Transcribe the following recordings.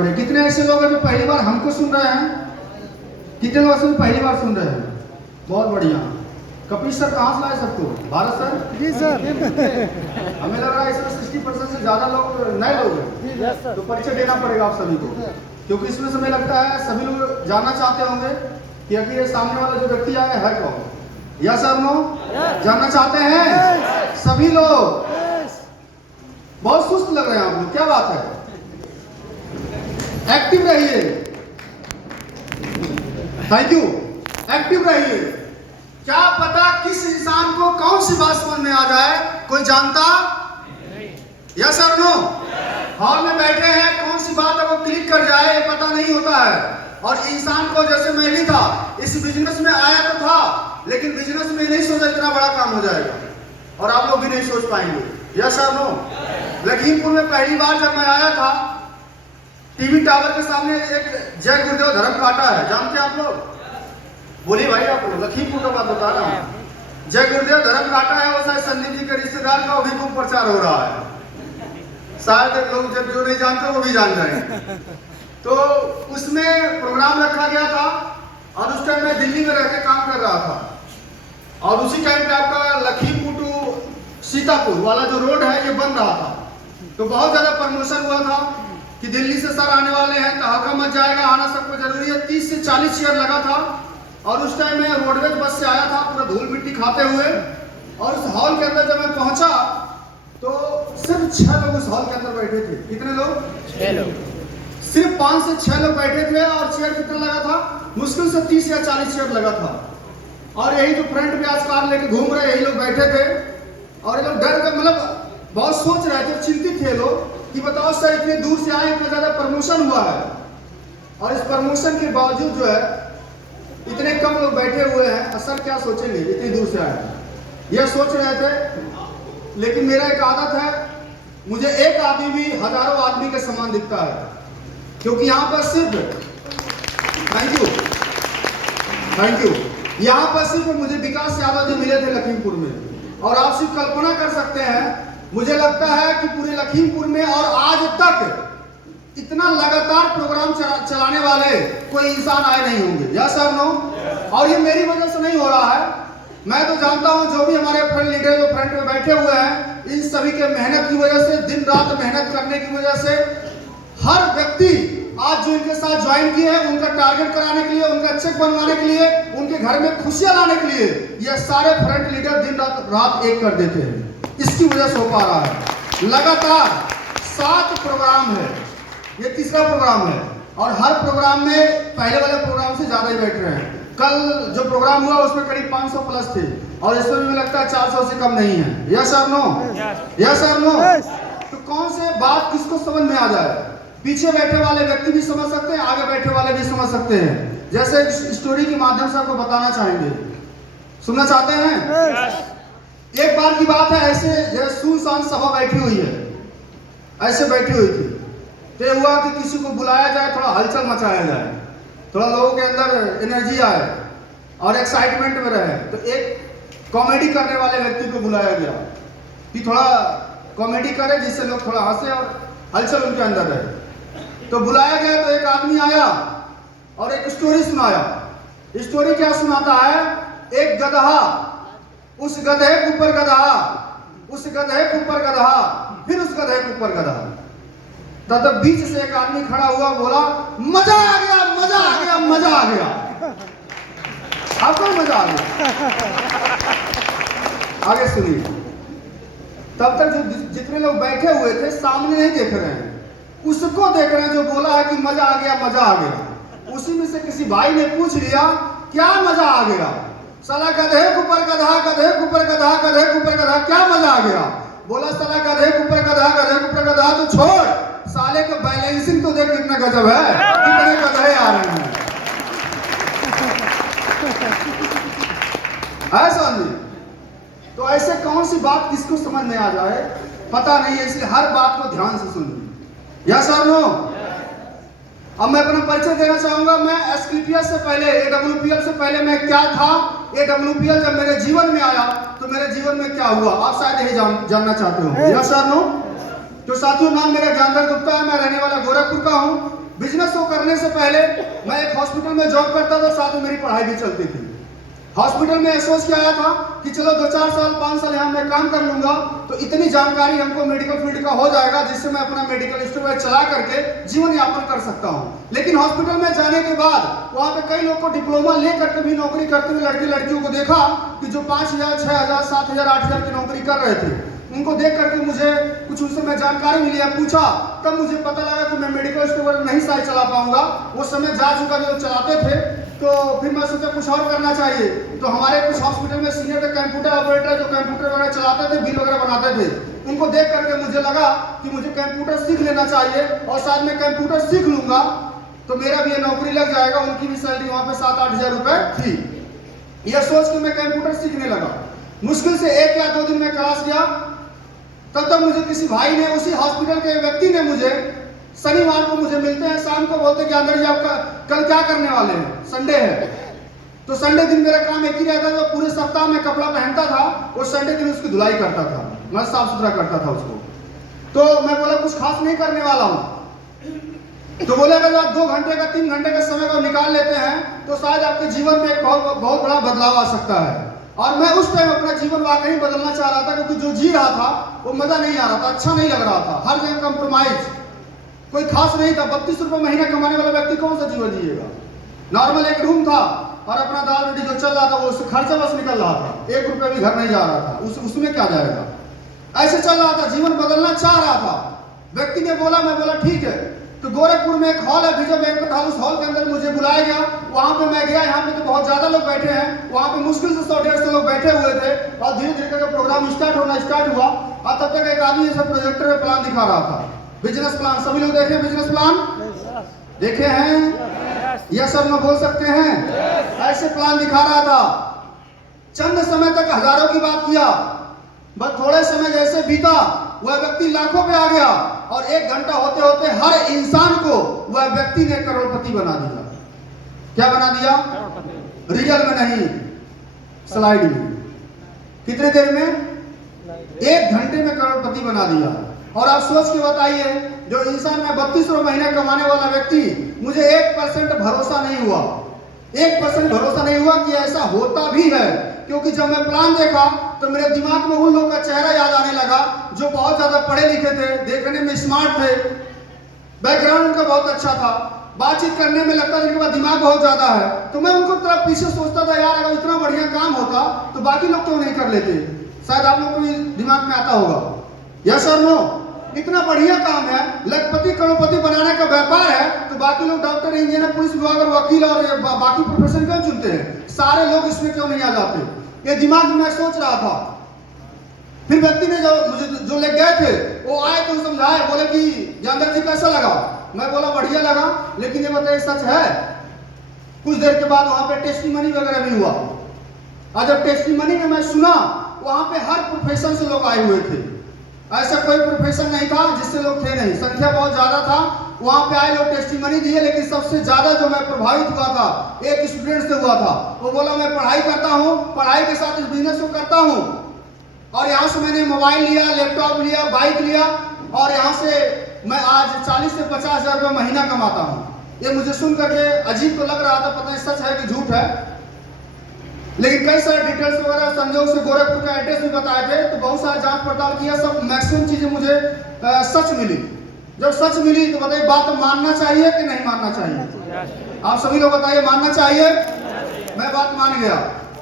बढ़िया। कितने ऐसे लोग हैं जो पहली बार हमको सुन रहे हैं? कितने लोग ऐसे पहली बार सुन रहे हैं? बहुत बढ़िया। कपिल सर कहाँ से लाए सबको? भारत सर? जी सर। हमें लग रहा है इसमें 60% से ज़्यादा लोग नए लोग हैं, तो परिचय देना पड़ेगा आप सभी को, क्योंकि इसमें समय लगता है। सभी लोग जानना चाहते होंगे कि आखिर ये सामने वाला जो व्यक्ति आया है कौन? Yes sir no? जानना चाहते हैं सभी लोग? बहुत सुस्त लग रहे हैं आप लोग, क्या बात है? एक्टिव रहिए। Thank you. एक्टिव रहिए। क्या पता किस इंसान को कौन सी बात समझ में आ जाए, कोई जानता? Yes sir no? हॉल में बैठे हैं, कौन सी बात है वो क्लिक कर जाए ये पता नहीं होता है। और इंसान को, जैसे मैं भी था, इस बिजनेस में आया तो था, लेकिन बिजनेस में नहीं सोचा इतना बड़ा काम हो जाएगा, और आप लोग भी नहीं सोच पाएंगे। Yes sir no? लखीमपुर में पहली बार जब मैं आया था, टीवी टावर के सामने एक जय गुरुदेव धर्म काटा है, जानते हैं आप लोग? बोलिए भाई, आप लखीमपुर का बात बता रहा हूँ। जय गुरुदेव धर्म काटा है, वो शायद संदीप जी के रिश्तेदार का अभी खूब प्रचार हो रहा है, शायद लोग जब जो नहीं जानते वो भी जान जाए। तो उसमें प्रोग्राम रखा गया था, और उस टाइम मैं दिल्ली में रहकर काम कर रहा था, और उसी टाइम पे आपका लखीमपुर टू सीतापुर वाला जो रोड है ये बन रहा था। तो बहुत ज्यादा प्रमोशन हुआ था कि दिल्ली से सर आने वाले हैं, तहलका मच जाएगा, आना सबको जरूरी है। 30 से 40 चेयर लगा था, और उस टाइम मैं रोडवेज बस से आया था, पूरा धूल मिट्टी खाते हुए, और उस हॉल के अंदर जब मैं पहुंचा तो सिर्फ 6 लोग उस हॉल के अंदर बैठे थे। कितने लोग? 6 लोग। सिर्फ 5 से 6 लोग बैठे थे, और चेयर कितना लगा था? मुश्किल से 30 या 40 चेयर लगा था। और यही जो फ्रंट पे आज कार लेके घूम रहे यही लोग बैठे थे, और ये लोग डर के, मतलब बहुत सोच रहे थे, चिंतित थे लोग कि बताओ सर इतने दूर से आए, इतना ज्यादा प्रमोशन हुआ है, और इस प्रमोशन के बावजूद जो है इतने कम लोग बैठे हुए हैं, सर क्या सोचेंगे इतनी दूर से आए, यह सोच रहे थे। लेकिन मेरा एक आदत है, मुझे एक आदमी भी हजारों आदमी के समान दिखता है, क्योंकि यहाँ पर सिर्फ, थैंक यू, यहाँ पर सिर्फ मुझे विकास यादव जी मिले थे लखीमपुर में, और आप सिर्फ कल्पना कर सकते हैं, मुझे लगता है कि पूरे लखीमपुर में और आज तक इतना लगातार प्रोग्राम चलाने वाले कोई इंसान आए नहीं होंगे। Yes sir no? और ये मेरी वजह से नहीं हो रहा है, मैं तो जानता हूं जो भी हमारे फ्रंट लीडर जो फ्रंट में बैठे हुए हैं, इन सभी के मेहनत की वजह से, दिन रात मेहनत करने की वजह से, हर व्यक्ति आज जो इनके साथ ज्वाइन किए हैं, उनका टारगेट कराने के लिए, उनका चेक बनवाने के लिए, उनके घर में खुशियां लाने के लिए, ये सारे फ्रंट लीडर दिन रात एक कर देते हैं। इसकी वजह से हो पा रहा है। लगातार 7 प्रोग्राम है, ये तीसरा प्रोग्राम है, और हर प्रोग्राम में पहले वाले प्रोग्राम से ज्यादा ही बैठ रहे हैं। कल जो प्रोग्राम हुआ उसमें करीब 500 प्लस थे, और इसमें भी लगता है 400 से कम नहीं है। Yes sir no? Yes sir no? तो कौन से बात किसको समझ में आ जाए? पीछे बैठे वाले व्यक्ति भी समझ सकते हैं, आगे बैठे वाले भी समझ सकते हैं। जैसे स्टोरी के माध्यम से आपको बताना चाहेंगे, सुनना चाहते हैं? एक बार की बात है, ऐसे जैसे सुनसान सभा बैठी हुई है, ऐसे बैठी हुई थी, तो हुआ कि किसी को बुलाया जाए, थोड़ा हलचल मचाया जाए, थोड़ा लोगों के अंदर एनर्जी आए और एक्साइटमेंट में रहे। तो एक कॉमेडी करने वाले व्यक्ति को बुलाया गया कि थोड़ा कॉमेडी करे, जिससे लोग थोड़ा हंसे और हलचल उनके अंदर रहे। तो बुलाया गया, तो एक आदमी आया और एक स्टोरी सुनाया। स्टोरी क्या सुनाता है? एक गधा, उस गधे के ऊपर गधा, उस गधे के ऊपर गधा, फिर उस गधे के ऊपर गधा। तब बीच से एक आदमी खड़ा हुआ, बोला मजा आ गया, मजा आ गया, मजा आ गया। आपको मजा आ गया? आगे सुनिए। तब तक जो जितने लोग बैठे हुए थे सामने नहीं देख रहे हैं, उसको देख रहे हैं जो बोला है कि मजा आ गया, मजा आ गया। उसी में से किसी भाई ने पूछ लिया क्या मजा आ गया? साला गधे के ऊपर गधा, गधे के ऊपर गधा, गधे के ऊपर गधा, क्या मजा आ गया? बोला साला गधे के ऊपर गधा, गधे के ऊपर गधा तो छोड़, साले का बैलेंसिंग तो देख कितना गजब है, कितने गधे आ रहे हैं। ऐसा नहीं, तो ऐसे कौन सी बात किसको समझ में आ जाए पता नहीं है, इसलिए हर बात को ध्यान से सुनिए। Yes sir no? अब मैं अपना परिचय देना चाहूंगा। मैं एसक्यूपीएस से पहले, एडब्ल्यूपीएल से पहले मैं क्या था, एडब्ल्यूपीएल जब मेरे जीवन में आया तो मेरे जीवन में क्या हुआ, आप शायद यही जानना चाहते हो। Yes sir no? तो साथियों, नाम मेरा ज्ञानधर गुप्ता है, मैं रहने वाला गोरखपुर का हूँ। बिजनेस को करने से पहले मैं एक हॉस्पिटल में जॉब करता था, साथ में मेरी पढ़ाई भी चलती थी। हॉस्पिटल में सोच के आया था कि चलो 2-4 साल 5 साल यहाँ मैं काम कर लूंगा तो इतनी जानकारी हमको मेडिकल फील्ड का हो जाएगा जिससे मैं अपना मेडिकल स्टोर चला करके जीवन यापन कर सकता हूँ। लेकिन हॉस्पिटल में जाने के बाद वहाँ पे कई लोग को डिप्लोमा ले करके भी नौकरी करते हुए लड़के लड़कियों को देखा कि जो 5,000, 6,000, 7,000, 8,000 की नौकरी कर रहे थे। उनको देख करके मुझे कुछ उनसे मैं जानकारी मिली, पूछा, तब मुझे पता लगा कि मैं मेडिकल स्टोर नहीं शायद चला पाऊंगा। वो समय जा चुका जो चलाते थे, तो फिर मैं सोचा कुछ और करना चाहिए। तो हमारे कुछ हॉस्पिटल में सीनियर कंप्यूटर ऑपरेटर जो कंप्यूटर वगैरह चलाते थे, बिल वगैरह बनाते थे, उनको देख करके मुझे लगा कि मुझे कंप्यूटर सीख लेना चाहिए और शायद मैं कंप्यूटर सीख लूंगा तो मेरा भी ये नौकरी लग जाएगा। उनकी भी सैलरी वहां पे 7-8 हजार रुपए थी। यह सोच के मैं कंप्यूटर सीखने लगा। मुश्किल से 1 या 2 दिन में क्लास गया, तब तक मुझे किसी भाई ने, उसी हॉस्पिटल के व्यक्ति ने मुझे शनिवार को मुझे मिलते हैं, शाम को बोलते कि अंदर जी आपका कल क्या करने वाले हैं, संडे है। तो संडे दिन मेरा काम एक ही रहता था, पूरे सप्ताह में कपड़ा पहनता था और संडे दिन उसकी धुलाई करता था, मैं साफ सुथरा करता था उसको। तो मैं बोला कुछ खास नहीं करने वाला हूँ। तो बोले अगर आप 2 घंटे का 3 घंटे का समय को निकाल लेते हैं तो शायद आपके जीवन में एक बहुत बड़ा बदलाव आ सकता है। और मैं उस टाइम अपना जीवन वाकई बदलना चाह रहा था, क्योंकि जो जी रहा था वो मजा नहीं आ रहा था, अच्छा नहीं लग रहा था, हर जगह कंप्रोमाइज, कोई खास नहीं था। 32 रुपए महीना कमाने वाला व्यक्ति कौन सा जीवन जिएगा। नॉर्मल एक रूम था और अपना दाल रोटी जो चल रहा था वो उससे खर्चा बस निकल रहा था, 1 रुपया भी घर नहीं जा रहा था, उसमें क्या जाएगा। ऐसे चल रहा था, जीवन बदलना चाह रहा था। व्यक्ति ने बोला, मैं बोला ठीक है। तो गोरखपुर में एक हॉल है, विजय बैंक्वेट हॉल, उस हॉल के अंदर मुझे बुलाया गया। वहां पे मैं गया, यहाँ पे तो बहुत ज्यादा लोग बैठे हैं, वहां पे मुश्किल से 100-150 लोग बैठे हुए थे। और धीरे धीरे करके प्रोग्राम स्टार्ट हुआ और तब तक एक आदमी ऐसा प्रोजेक्टर में प्लान दिखा रहा था, बिजनेस प्लान। सभी लोग देखे बिजनेस प्लान? देखे हैं? यस सर में बोल सकते हैं? ऐसे प्लान दिखा रहा था। चंद समय तक हजारों की बात किया, बस थोड़े समय जैसे बीता वह व्यक्ति लाखों पे आ गया और 1 घंटा होते होते हर इंसान को वह व्यक्ति ने करोड़पति बना दिया। क्या बना दिया? रियल में नहीं, स्लाइड में। कितने देर में? 1 घंटे में करोड़पति बना दिया। और आप सोच के बताइए, जो इंसान में 32 रुपए महीना कमाने वाला व्यक्ति, मुझे 1% भरोसा नहीं हुआ, 1% भरोसा नहीं हुआ कि ऐसा होता भी है। क्योंकि जब मैं प्लान देखा तो मेरे दिमाग में उन लोगों का चेहरा याद आने लगा जो बहुत ज्यादा पढ़े लिखे थे, देखने में स्मार्ट थे, बैकग्राउंड उनका बहुत अच्छा था, बातचीत करने में लगता था कि दिमाग बहुत ज्यादा है। तो मैं उनको तरफ पीछे सोचता था, यार अगर इतना बढ़िया काम होता तो बाकी लोग क्यों नहीं कर लेते। शायद आप लोग को भी दिमाग में आता होगा, यस और नो। इतना बढ़िया काम है, लखपति करोड़पति बनाने का व्यापार है, तो बाकी लोग डॉक्टर, इंजीनियर, पुलिस विभाग और वकील और बाकी प्रोफेशन क्यों चुनते हैं? सारे लोग इसमें क्यों नहीं आ जाते? ये दिमाग में मैं सोच रहा था। फिर व्यक्ति ने जो ले गए थे वो आए तो समझाए, बोले कि ज्ञानधर जी कैसा लगा? मैं बोला बढ़िया लगा, लेकिन ये बताइए सच है? कुछ देर के बाद वहां पे टेस्टिमनी वगैरह भी हुआ। और जब टेस्टिमनी में मैं सुना, वहां पे हर प्रोफेशन से लोग आए हुए थे, ऐसा कोई प्रोफेशन नहीं था जिससे लोग थे नहीं, संख्या बहुत ज्यादा था। वहां पे आए लोग टेस्टिमनी दिए, लेकिन सबसे ज्यादा जो मैं प्रभावित हुआ था एक स्टूडेंट से हुआ था। वो बोला मैं पढ़ाई करता हूँ, पढ़ाई के साथ इस बिजनेस को करता हूँ, और यहाँ से मैंने मोबाइल लिया, लैपटॉप लिया, बाइक लिया, और यहाँ से मैं आज 40 से 50 हजार रुपये महीना कमाता हूँ। ये मुझे सुन करके अजीब तो लग रहा था, पता नहीं सच है कि झूठ है, लेकिन कई सारे डिटेल्स वगैरह संजोग से गोरखपुर का एड्रेस भी बताए थे, तो बहुत सारा जांच पड़ताल किया, सब मैक्सिमम चीजें मुझे सच मिली। जब सच मिली तो बताइए बात मानना चाहिए कि नहीं मानना चाहिए? आप सभी लोग बताइए, मानना चाहिए? मैं बात मान गया।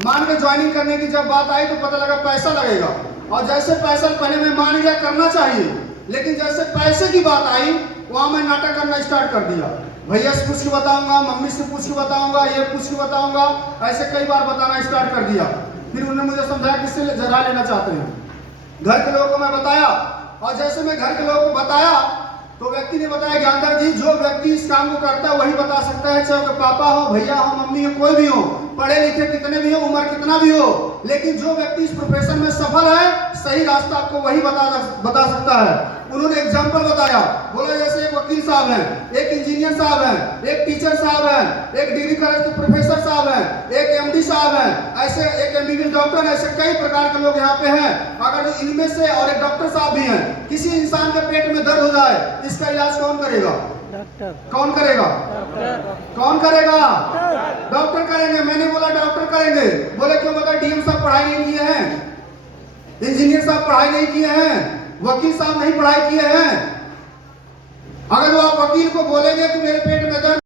मान के ज्वाइनिंग करने की जब बात आई तो पता लगा पैसा लगेगा, और जैसे पैसा पहले मैं मान गया करना चाहिए, लेकिन जैसे पैसे की बात आई वहां मैं नाटक करना स्टार्ट कर दिया। भैया से पूछ के बताऊंगा, मम्मी से पूछ के बताऊंगा, ये पूछ के बताऊंगा, ऐसे कई बार बताना स्टार्ट कर दिया। फिर उन्होंने मुझे समझाया किससे जरा लेना चाहते हैं। घर के लोगों को मैं बताया, और जैसे मैं घर के लोगों को बताया तो व्यक्ति ने बताया, ज्ञानधर जी जो व्यक्ति इस काम को करता है वही बता सकता है, चाहे वो पापा हो, भैया हो, मम्मी हो, कोई भी हो, पढ़े लिखे कितने भी हो, उम्र कितना भी हो, लेकिन जो व्यक्ति इस प्रोफेशन में सफल है, सही रास्ता आपको वही बता सकता है। उन्होंने एग्जाम्पल बताया, बोला जैसे एक वकील साहब हैं, एक इंजीनियर साहब हैं, एक टीचर साहब हैं, एक डिग्री कॉलेज के प्रोफेसर साहब हैं, एक एमडी साहब हैं, ऐसे एक एमबीबीएस डॉक्टर, ऐसे कई प्रकार के लोग यहाँ पे हैं। अगर इनमें से और एक डॉक्टर साहब भी हैं, किसी इंसान के पेट में दर्द हो जाए, इसका इलाज कौन करेगा? डॉक्टर। कौन करेगा? कौन करेगा? डॉक्टर करेंगे। मैंने बोला डॉक्टर करेंगे। बोले क्यों? बोला डीएम साहब पढ़ाई नहीं किए हैं, इंजीनियर साहब पढ़ाई नहीं किए हैं, वकील साहब नहीं पढ़ाई किए हैं। अगर वो आप वकील को बोलेंगे कि मेरे पेट में दर्द